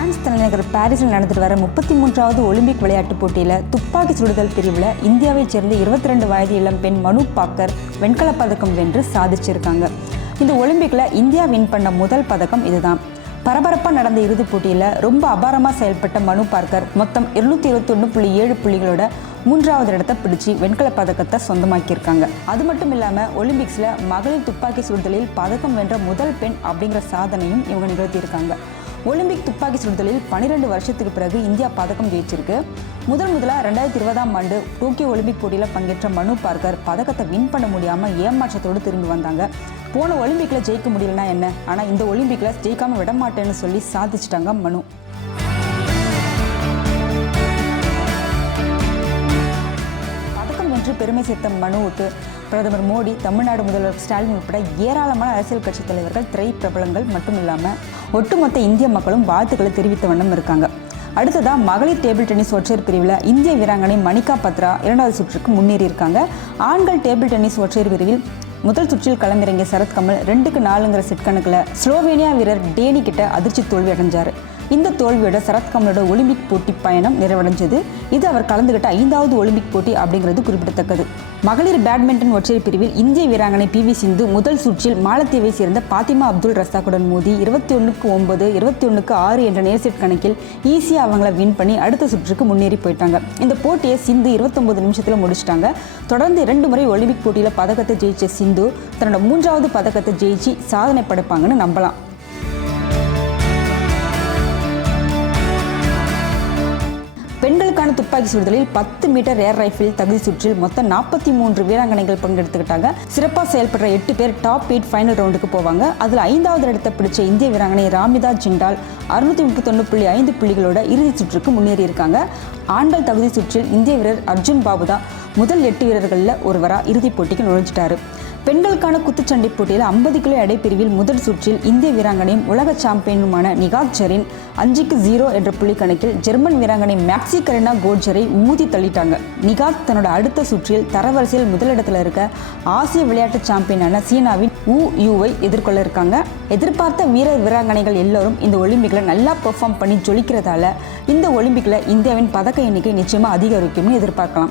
France தலைநகர் பாரிஸில் நடந்துட்டு வர முப்பத்தி மூன்றாவது ஒலிம்பிக் விளையாட்டுப் போட்டியில் துப்பாக்கி சுடுதல் பிரிவில் இந்தியாவைச் சேர்ந்த இருபத்தி ரெண்டு வயது இளம் பெண் மனு பாக்கர் வெண்கலப் பதக்கம் வென்று சாதிச்சிருக்காங்க. இந்த ஒலிம்பிக்கில் இந்தியா வின் பண்ண முதல் பதக்கம் இதுதான். பரபரப்பாக நடந்த இறுதிப் போட்டியில் ரொம்ப அபாரமாக செயல்பட்ட மனு பார்க்கர் மொத்தம் இருநூத்தி இருபத்தொன்று புள்ளி ஏழு புள்ளிகளோட மூன்றாவது இடத்தை பிடிச்சி வெண்கலப் பதக்கத்தை சொந்தமாக்கியிருக்காங்க. அது மட்டும் இல்லாமல் ஒலிம்பிக்ஸில் மகளிர் துப்பாக்கி சுடுதலில் பதக்கம் வென்ற முதல் பெண் அப்படிங்கிற சாதனையும் இவங்க நிகழ்த்தியிருக்காங்க. ஒலிம்பிக் துப்பாக்கி சுடுதலில் பன்னிரெண்டு வருஷத்துக்கு பிறகு இந்தியா பதக்கம் ஜெயிச்சிருக்கு. முதல் முதலாக ரெண்டாயிரத்தி இருபதாம் ஆண்டு டோக்கியோ ஒலிம்பிக் போட்டியில் பங்கேற்ற மனு பார்க்கர் பதக்கத்தை வின் பண்ண முடியாமல் ஏமாற்றத்தோடு திரும்பி வந்தாங்க. போன ஒலிம்பிக்கில் ஜெயிக்க முடியலனா என்ன? ஆனால் இந்த ஒலிம்பிக்கில் ஜெயிக்காமல் விட மாட்டேன்னு சொல்லி சாதிச்சிட்டாங்க மனு. பதக்கம் வென்று பெருமை சேர்த்த மனுவுக்கு பிரதமர் மோடி தமிழ்நாடு முதல்வர் ஸ்டாலின் உட்பட ஏராளமான அரசியல் கட்சி தலைவர்கள் திரை பிரபலங்கள் மட்டும் இல்லாமல் ஒட்டுமொத்த இந்திய மக்களும் வாழ்த்துக்களை தெரிவித்த வண்ணம் இருக்காங்க. அடுத்ததா மகளிர் டேபிள் டென்னிஸ் ஒற்றையர் பிரிவில் இந்திய வீராங்கனை மணிகா பத்ரா இரண்டாவது சுற்றுக்கு முன்னேறி இருக்காங்க. ஆண்கள் டேபிள் டென்னிஸ் ஒற்றையர் பிரிவில் முதல் சுற்றில் களமிறங்கிய சரத்கமல் ரெண்டுக்கு நாலுங்கிற செட் கணக்கில் ஸ்லோவேனியா வீரர் டேனி கிட்ட அதிர்ச்சி தோல்வி அடைஞ்சார் இந்த தோல்வியோட சரத்கமலோட ஒலிம்பிக் போட்டி பயணம் நிறைவடைஞ்சது. இது அவர் கலந்துகிட்ட ஐந்தாவது ஒலிம்பிக் போட்டி அப்படிங்கிறது குறிப்பிடத்தக்கது. மகளிர் பேட்மிண்டன் ஒற்றையர் பிரிவில் இந்திய வீராங்கனை பி வி சிந்து முதல் சுற்றில் மாலத்தீவை சேர்ந்த பாத்திமா அப்துல் ரசாக்குடன் மோதி இருபத்தி ஒன்றுக்கு ஒன்பது இருபத்தி ஒன்றுக்கு ஆறு என்ற நேர்செட் கணக்கில் ஈஸியாக அவங்கள வின் பண்ணி அடுத்த சுற்றுக்கு முன்னேறி போயிட்டாங்க. இந்த போட்டியை சிந்து இருபத்தொன்பது நிமிஷத்தில் முடிச்சிட்டாங்க. தொடர்ந்து இரண்டு முறை ஒலிம்பிக் போட்டியில் பதக்கத்தை ஜெயிச்ச சிந்து தன்னோட மூன்றாவது பதக்கத்தை ஜெயிச்சு சாதனை படைப்பாங்கன்னு நம்பலாம். பெண்களுக்கான துப்பாக்கி சுடுதலில் பத்து மீட்டர் ஏர் ரைஃபிள் தகுதி சுற்றில் மொத்தம் நாற்பத்தி மூன்று வீராங்கனைகள் பங்கெடுத்துக்கிட்டாங்க. சிறப்பாக செயல்படுற எட்டு பேர் டாப் எயிட் ஃபைனல் ரவுண்டுக்கு போவாங்க. அதில் ஐந்தாவது இடத்தை பிடிச்ச இந்திய வீராங்கனை ராமிதா ஜிண்டால் அறுநூத்தி முப்பத்தொன்று புள்ளி ஐந்து புள்ளிகளோட இறுதி சுற்றுக்கு முன்னேறி இருக்காங்க. ஆண்கள் தகுதி சுற்றில் இந்திய வீரர் அர்ஜுன் பாபு தான் முதல் எட்டு வீரர்களில் ஒருவராக இறுதிப் போட்டிக்கு நுழைஞ்சிட்டாரு. பெண்களுக்கான குத்துச்சண்டை போட்டியில் ஐம்பது கிலோ எடை பிரிவில் முதல் சுற்றில் இந்திய வீராங்கனையும் உலக சாம்பியனுமான நிகாத் அஞ்சுக்கு ஜீரோ என்ற புள்ளி கணக்கில் ஜெர்மன் வீராங்கனை மேக்ஸி கரினா கோட்ஜரை ஊதி தள்ளிட்டாங்க. நிகாத் தன்னோட அடுத்த சுற்றில் தரவரிசையில் முதலிடத்தில் இருக்க ஆசிய விளையாட்டு சாம்பியனான சீனாவின் ஊ யூவை எதிர்கொள்ள இருக்காங்க. எதிர்பார்த்த வீரர் வீராங்கனைகள் எல்லோரும் இந்த ஒலிம்பிக்கில் நல்லா பெர்ஃபார்ம் பண்ணி ஜொலிக்கிறதால இந்த ஒலிம்பிக்கில் இந்தியாவின் பதக்க எண்ணிக்கை நிச்சயமாக அதிகரிக்கும்னு எதிர்பார்க்கலாம்.